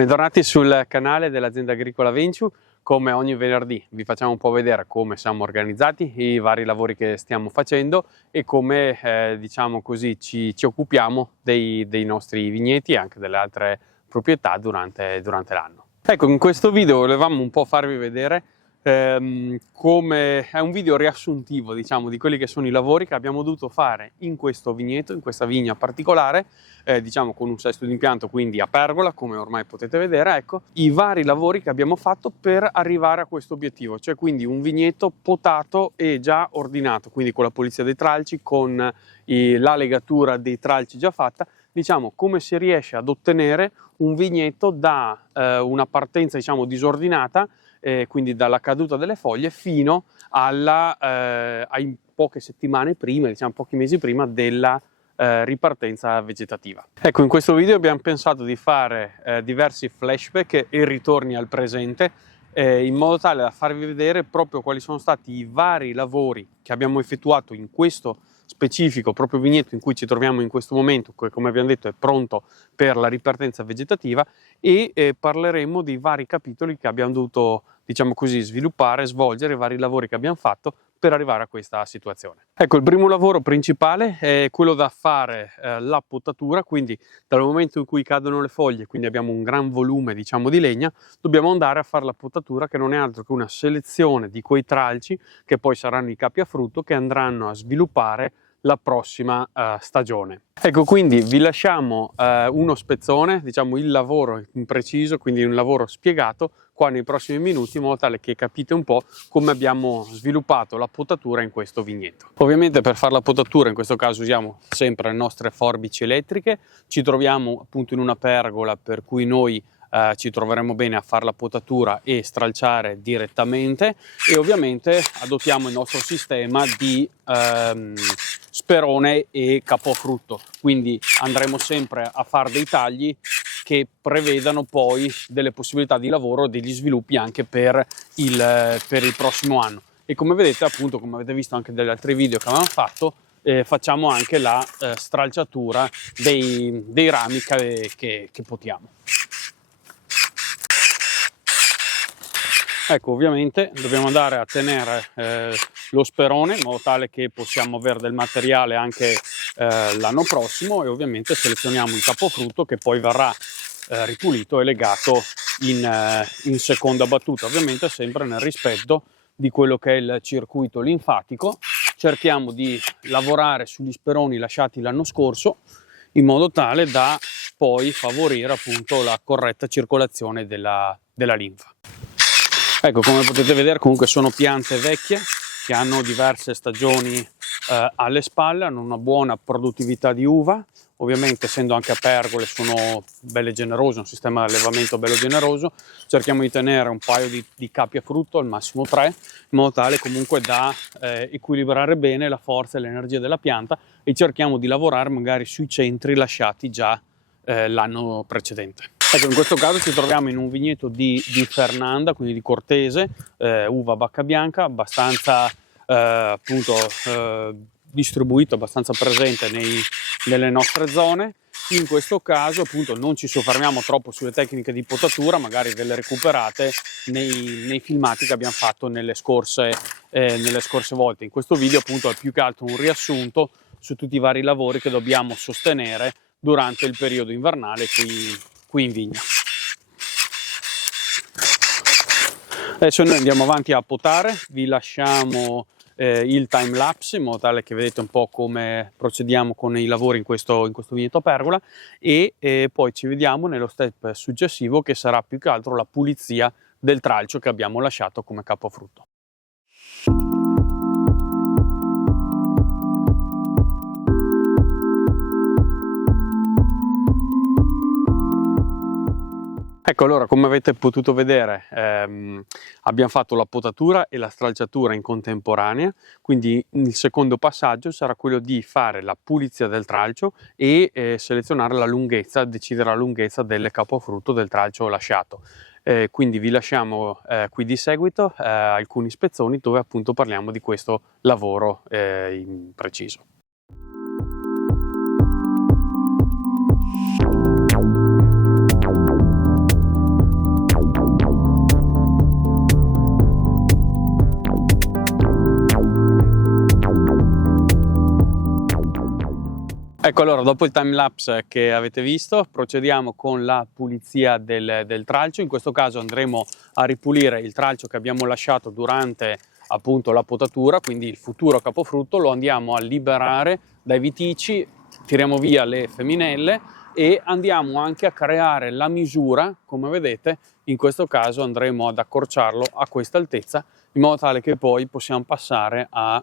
Bentornati sul canale dell'azienda agricola Venciu. Come ogni venerdì vi facciamo un po' vedere come siamo organizzati, i vari lavori che stiamo facendo e come diciamo così ci occupiamo dei nostri vigneti e anche delle altre proprietà durante l'anno. Ecco, in questo video volevamo un po' farvi vedere come è un video riassuntivo, diciamo, di quelli che sono i lavori che abbiamo dovuto fare in questo vigneto, in questa vigna particolare, diciamo con un sesto d'impianto, quindi a pergola, come ormai potete vedere. Ecco i vari lavori che abbiamo fatto per arrivare a questo obiettivo, cioè quindi un vigneto potato e già ordinato, quindi con la pulizia dei tralci, con la legatura dei tralci già fatta. Diciamo come si riesce ad ottenere un vigneto da una partenza, diciamo, disordinata, quindi dalla caduta delle foglie fino ai poche settimane prima, diciamo pochi mesi prima della ripartenza vegetativa. Ecco, in questo video abbiamo pensato di fare diversi flashback e ritorni al presente, in modo tale da farvi vedere proprio quali sono stati i vari lavori che abbiamo effettuato in questo specifico proprio vigneto in cui ci troviamo in questo momento, che come abbiamo detto è pronto per la ripartenza vegetativa, e parleremo dei vari capitoli che abbiamo dovuto, diciamo così, sviluppare, svolgere, i vari lavori che abbiamo fatto per arrivare a questa situazione. Ecco, il primo lavoro principale è quello da fare, la potatura, quindi dal momento in cui cadono le foglie, quindi abbiamo un gran volume, diciamo, di legna, dobbiamo andare a fare la potatura, che non è altro che una selezione di quei tralci che poi saranno i capi a frutto che andranno a sviluppare la prossima stagione. Ecco, quindi vi lasciamo uno spezzone, diciamo il lavoro in preciso, quindi un lavoro spiegato qua nei prossimi minuti, in modo tale che capite un po' come abbiamo sviluppato la potatura in questo vigneto. Ovviamente per fare la potatura in questo caso usiamo sempre le nostre forbici elettriche, ci troviamo appunto in una pergola per cui noi ci troveremo bene a fare la potatura e stralciare direttamente, e ovviamente adottiamo il nostro sistema di sperone e capofrutto, quindi andremo sempre a fare dei tagli che prevedano poi delle possibilità di lavoro, degli sviluppi anche per il prossimo anno. E come vedete, appunto, come avete visto anche dagli altri video che avevamo fatto, facciamo anche la stralciatura dei rami che potiamo. Ecco, ovviamente dobbiamo andare a tenere lo sperone in modo tale che possiamo avere del materiale anche l'anno prossimo, e ovviamente selezioniamo il capofrutto che poi verrà ripulito e legato in seconda battuta, ovviamente sempre nel rispetto di quello che è il circuito linfatico. Cerchiamo di lavorare sugli speroni lasciati l'anno scorso in modo tale da poi favorire appunto la corretta circolazione della linfa. Ecco, come potete vedere comunque sono piante vecchie che hanno diverse stagioni alle spalle, hanno una buona produttività di uva, ovviamente essendo anche a pergole sono belle generose, un sistema di allevamento bello generoso. Cerchiamo di tenere un paio di capi a frutto, al massimo 3, in modo tale comunque da equilibrare bene la forza e l'energia della pianta, e cerchiamo di lavorare magari sui centri lasciati già l'anno precedente. Ecco, in questo caso ci troviamo in un vigneto di Fernanda, quindi di Cortese, uva bacca bianca, abbastanza appunto distribuito, abbastanza presente nelle nostre zone. In questo caso appunto non ci soffermiamo troppo sulle tecniche di potatura, magari ve le recuperate nei filmati che abbiamo fatto nelle scorse volte. In questo video appunto è più che altro un riassunto su tutti i vari lavori che dobbiamo sostenere durante il periodo invernale qui in vigna. Adesso noi andiamo avanti a potare, vi lasciamo il time lapse in modo tale che vedete un po' come procediamo con i lavori in questo vigneto a pergola, e poi ci vediamo nello step successivo, che sarà più che altro la pulizia del tralcio che abbiamo lasciato come capofrutto. Ecco, allora, come avete potuto vedere abbiamo fatto la potatura e la stralciatura in contemporanea, quindi il secondo passaggio sarà quello di fare la pulizia del tralcio e selezionare la lunghezza, decidere la lunghezza del capofrutto del tralcio lasciato. Quindi vi lasciamo qui di seguito alcuni spezzoni dove appunto parliamo di questo lavoro in preciso. Ecco, allora, dopo il time lapse che avete visto, procediamo con la pulizia del tralcio. In questo caso andremo a ripulire il tralcio che abbiamo lasciato durante appunto la potatura, quindi il futuro capofrutto lo andiamo a liberare dai viticci, tiriamo via le femminelle e andiamo anche a creare la misura. Come vedete, in questo caso andremo ad accorciarlo a questa altezza, in modo tale che poi possiamo passare a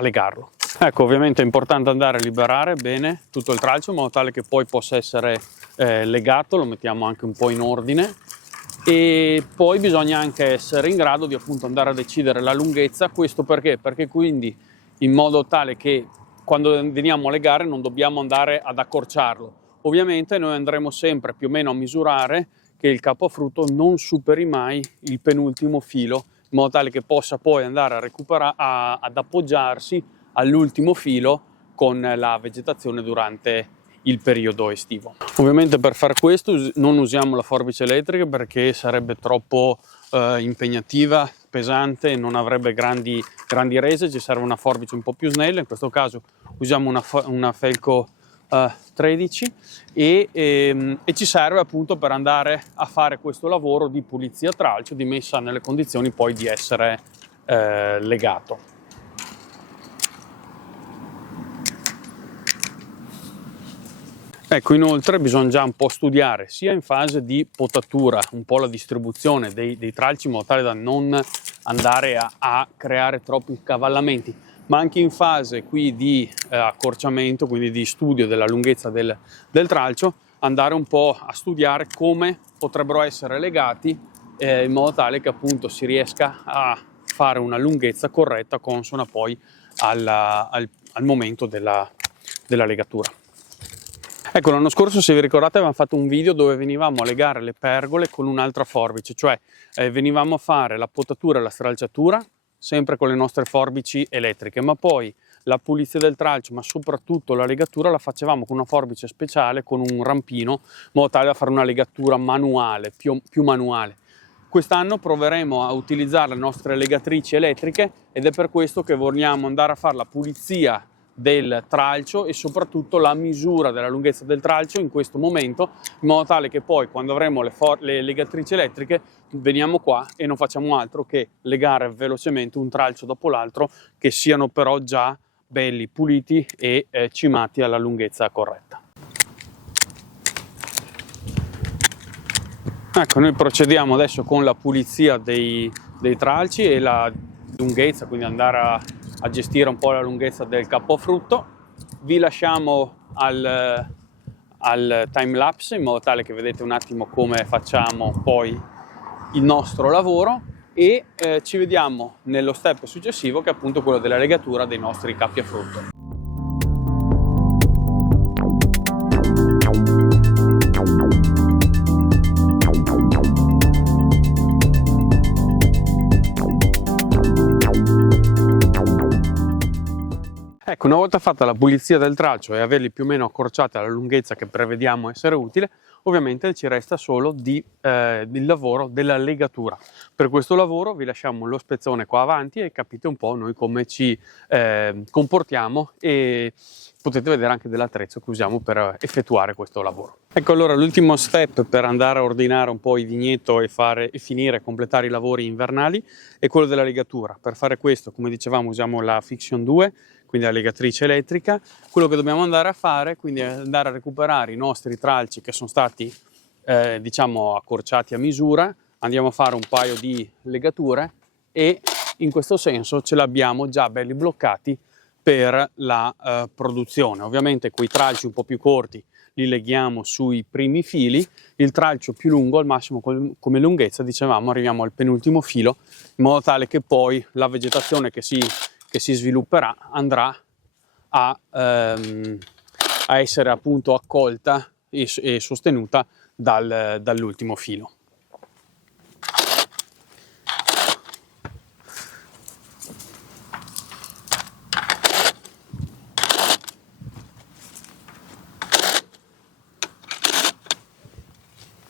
legarlo. Ecco, ovviamente è importante andare a liberare bene tutto il tralcio in modo tale che poi possa essere legato. Lo mettiamo anche un po' in ordine, e poi bisogna anche essere in grado di appunto andare a decidere la lunghezza. Questo perché? Perché quindi in modo tale che quando veniamo a legare non dobbiamo andare ad accorciarlo. Ovviamente noi andremo sempre più o meno a misurare che il capofrutto non superi mai il penultimo filo, in modo tale che possa poi andare a recuperare, ad appoggiarsi all'ultimo filo con la vegetazione durante il periodo estivo. Ovviamente per fare questo non usiamo la forbice elettrica, perché sarebbe troppo impegnativa, pesante e non avrebbe grandi rese. Ci serve una forbice un po' più snella. In questo caso usiamo una Felco 13 e ci serve appunto per andare a fare questo lavoro di pulizia tralcio, di messa nelle condizioni poi di essere legato. Ecco, inoltre bisogna già un po' studiare sia in fase di potatura un po' la distribuzione dei tralci, in modo tale da non andare a creare troppi scavallamenti, ma anche in fase qui di accorciamento, quindi di studio della lunghezza del tralcio, andare un po' a studiare come potrebbero essere legati in modo tale che appunto si riesca a fare una lunghezza corretta, consona poi al momento della legatura. Ecco, l'anno scorso, se vi ricordate, avevamo fatto un video dove venivamo a legare le pergole con un'altra forbice, cioè venivamo a fare la potatura e la stralciatura sempre con le nostre forbici elettriche, ma poi la pulizia del tralcio, ma soprattutto la legatura, la facevamo con una forbice speciale, con un rampino, in modo tale da fare una legatura manuale, più manuale. Quest'anno proveremo a utilizzare le nostre legatrici elettriche, ed è per questo che vogliamo andare a fare la pulizia del tralcio e soprattutto la misura della lunghezza del tralcio in questo momento, in modo tale che poi quando avremo le legatrici elettriche veniamo qua e non facciamo altro che legare velocemente un tralcio dopo l'altro, che siano però già belli puliti e cimati alla lunghezza corretta. Ecco, noi procediamo adesso con la pulizia dei tralci e la lunghezza, quindi andare a gestire un po' la lunghezza del capofrutto. Vi lasciamo al time lapse, in modo tale che vedete un attimo come facciamo poi il nostro lavoro, e ci vediamo nello step successivo, che è appunto quello della legatura dei nostri capi a frutto. Ecco, una volta fatta la pulizia del tralcio e averli più o meno accorciati alla lunghezza che prevediamo essere utile, ovviamente ci resta solo il lavoro della legatura. Per questo lavoro vi lasciamo lo spezzone qua avanti e capite un po' noi come ci comportiamo, e potete vedere anche dell'attrezzo che usiamo per effettuare questo lavoro. Ecco, allora l'ultimo step per andare a ordinare un po' il vigneto e finire, completare i lavori invernali, è quello della legatura. Per fare questo, come dicevamo, usiamo la Fixion 2, quindi la legatrice elettrica. Quello che dobbiamo andare a fare quindi è andare a recuperare i nostri tralci che sono stati diciamo accorciati a misura, andiamo a fare un paio di legature e in questo senso ce l'abbiamo già belli bloccati per la produzione. Ovviamente quei tralci un po' più corti li leghiamo sui primi fili, il tralcio più lungo, al massimo come lunghezza, dicevamo, arriviamo al penultimo filo, in modo tale che poi la vegetazione che si svilupperà andrà a essere appunto accolta e sostenuta dall'ultimo filo.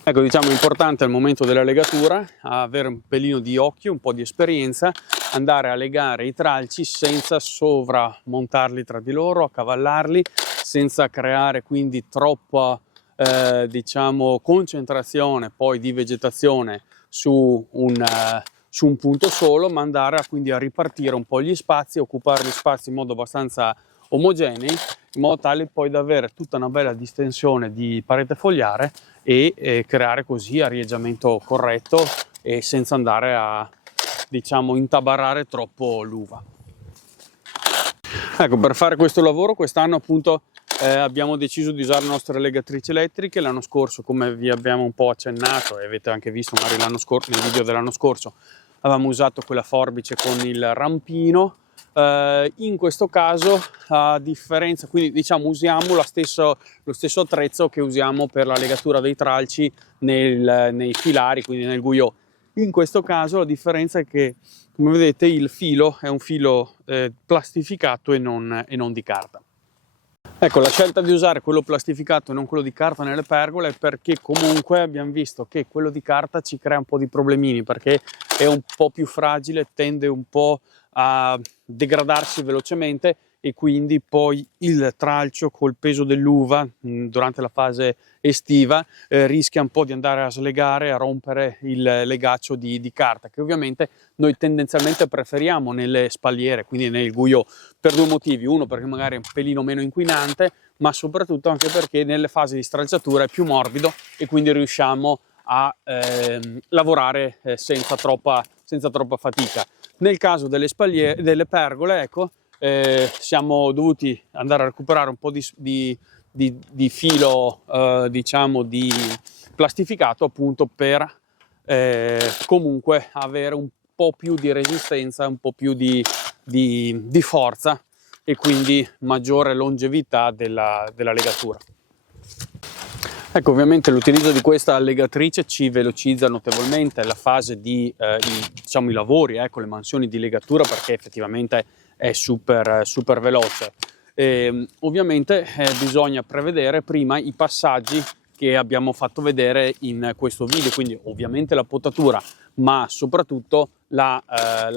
Ecco, diciamo, è importante al momento della legatura avere un pelino di occhio, un po' di esperienza, andare a legare i tralci senza sovramontarli tra di loro, accavallarli, senza creare quindi troppa diciamo concentrazione poi di vegetazione su un punto solo, ma andare quindi a ripartire un po' gli spazi, occupare gli spazi in modo abbastanza omogenei, in modo tale poi da avere tutta una bella distensione di parete fogliare e creare così arieggiamento corretto e senza andare a, diciamo, intabarrare troppo l'uva. Ecco, per fare questo lavoro quest'anno appunto abbiamo deciso di usare le nostre legatrici elettriche. L'anno scorso, come vi abbiamo un po' accennato e avete anche visto magari l'anno scorso, nel video dell'anno scorso, avevamo usato quella forbice con il rampino. In questo caso, a differenza, quindi diciamo usiamo lo stesso attrezzo che usiamo per la legatura dei tralci nei filari, quindi nel guyot. In questo caso la differenza è che, come vedete, il filo è un filo plastificato e non di carta. Ecco, la scelta di usare quello plastificato e non quello di carta nelle pergole è perché comunque abbiamo visto che quello di carta ci crea un po' di problemini, perché è un po' più fragile, tende un po' a degradarsi velocemente e quindi poi il tralcio col peso dell'uva durante la fase estiva rischia un po' di andare a slegare, a rompere il legaccio di carta, che ovviamente noi tendenzialmente preferiamo nelle spalliere, quindi nel guyot, per due motivi: uno perché magari è un pelino meno inquinante, ma soprattutto anche perché nelle fasi di stralciatura è più morbido e quindi riusciamo a lavorare senza troppa fatica. Nel caso delle pergole, ecco, siamo dovuti andare a recuperare un po' di filo diciamo di plastificato, appunto per comunque avere un po' più di resistenza, un po' più di forza e quindi maggiore longevità della legatura. Ecco, ovviamente l'utilizzo di questa legatrice ci velocizza notevolmente la fase di diciamo, i lavori, ecco, le mansioni di legatura, perché effettivamente è super veloce. Ovviamente bisogna prevedere prima i passaggi che abbiamo fatto vedere in questo video, quindi ovviamente la potatura, ma soprattutto la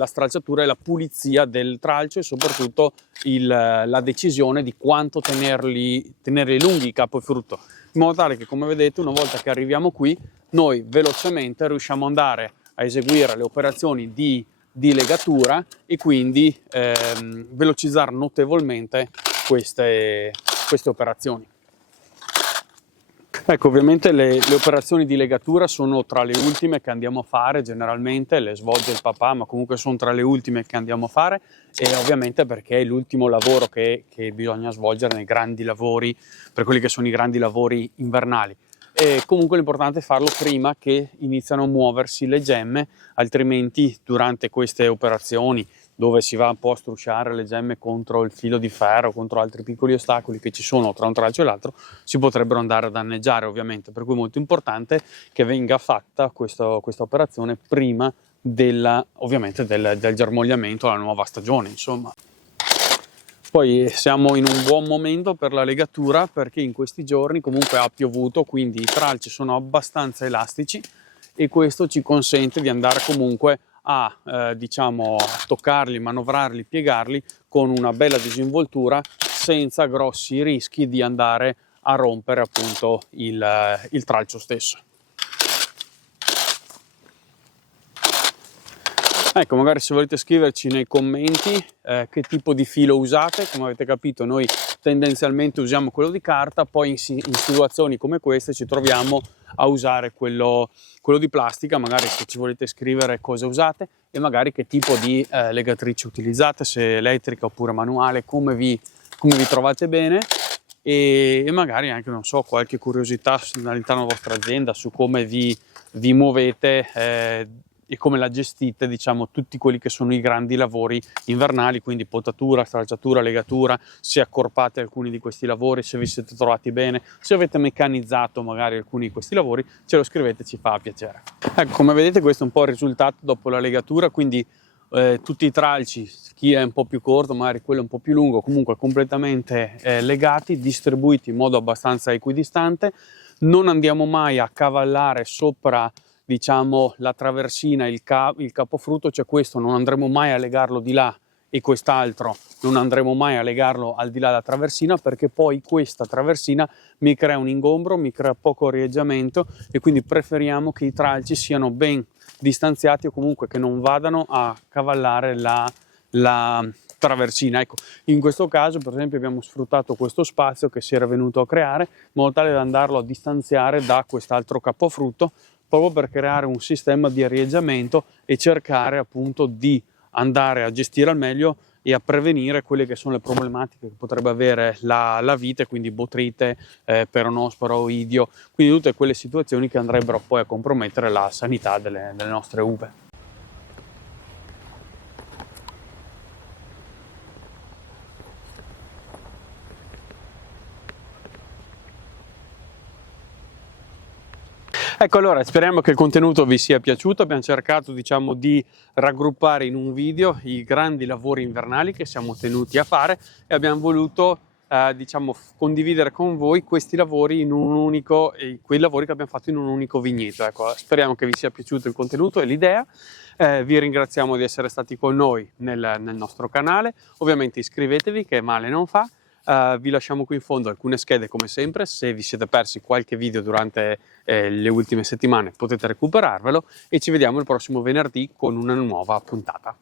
stralciatura e la pulizia del tralcio, e soprattutto la decisione di quanto tenerli lunghi i capofrutto, in modo tale che, come vedete, una volta che arriviamo qui noi velocemente riusciamo ad andare a eseguire le operazioni di legatura e quindi velocizzare notevolmente queste operazioni. Ecco, ovviamente le operazioni di legatura sono tra le ultime che andiamo a fare, generalmente le svolge il papà, ma comunque sono tra le ultime che andiamo a fare, e ovviamente perché è l'ultimo lavoro che bisogna svolgere nei grandi lavori, per quelli che sono i grandi lavori invernali. E comunque l'importante è farlo prima che iniziano a muoversi le gemme, altrimenti durante queste operazioni, dove si va un po' a strusciare le gemme contro il filo di ferro, contro altri piccoli ostacoli che ci sono tra un tralcio e l'altro, si potrebbero andare a danneggiare, ovviamente. Per cui è molto importante che venga fatta questa operazione prima ovviamente del germogliamento alla nuova stagione, insomma. Poi siamo in un buon momento per la legatura, perché in questi giorni comunque ha piovuto, quindi i tralci sono abbastanza elastici e questo ci consente di andare comunque diciamo, a toccarli, manovrarli, piegarli con una bella disinvoltura, senza grossi rischi di andare a rompere appunto il tralcio stesso. Ecco, magari se volete scriverci nei commenti che tipo di filo usate. Come avete capito, noi tendenzialmente usiamo quello di carta, poi in situazioni come queste ci troviamo a usare quello di plastica. Magari se ci volete scrivere cosa usate e magari che tipo di legatrice utilizzate, se elettrica oppure manuale, come vi trovate bene, e magari anche, non so, qualche curiosità all'interno della vostra azienda su come vi muovete e come la gestite, diciamo, tutti quelli che sono i grandi lavori invernali, quindi potatura, stralciatura, legatura, se accorpate alcuni di questi lavori, se vi siete trovati bene, se avete meccanizzato magari alcuni di questi lavori, ce lo scrivete, ci fa piacere. Ecco, come vedete questo è un po' il risultato dopo la legatura, quindi tutti i tralci, chi è un po' più corto, magari quello un po' più lungo, comunque completamente legati, distribuiti in modo abbastanza equidistante. Non andiamo mai a cavallare sopra, diciamo, la traversina, il capofrutto, cioè questo non andremo mai a legarlo di là e quest'altro non andremo mai a legarlo al di là della traversina, perché poi questa traversina mi crea un ingombro, mi crea poco orieggiamento, e quindi preferiamo che i tralci siano ben distanziati o comunque che non vadano a cavallare la traversina. Ecco, in questo caso per esempio abbiamo sfruttato questo spazio che si era venuto a creare in modo tale da andarlo a distanziare da quest'altro capofrutto, proprio per creare un sistema di arieggiamento e cercare appunto di andare a gestire al meglio e a prevenire quelle che sono le problematiche che potrebbe avere la vite, quindi botrite, peronosporo, idio, quindi tutte quelle situazioni che andrebbero poi a compromettere la sanità delle nostre uve. Ecco, allora speriamo che il contenuto vi sia piaciuto. Abbiamo cercato, diciamo, di raggruppare in un video i grandi lavori invernali che siamo tenuti a fare, e abbiamo voluto diciamo, condividere con voi questi lavori in un unico, quei lavori che abbiamo fatto in un unico vigneto. Ecco, speriamo che vi sia piaciuto il contenuto e l'idea. Vi ringraziamo di essere stati con noi nel nostro canale. Ovviamente iscrivetevi, che male non fa. Vi lasciamo qui in fondo alcune schede come sempre, se vi siete persi qualche video durante le ultime settimane potete recuperarvelo, e ci vediamo il prossimo venerdì con una nuova puntata.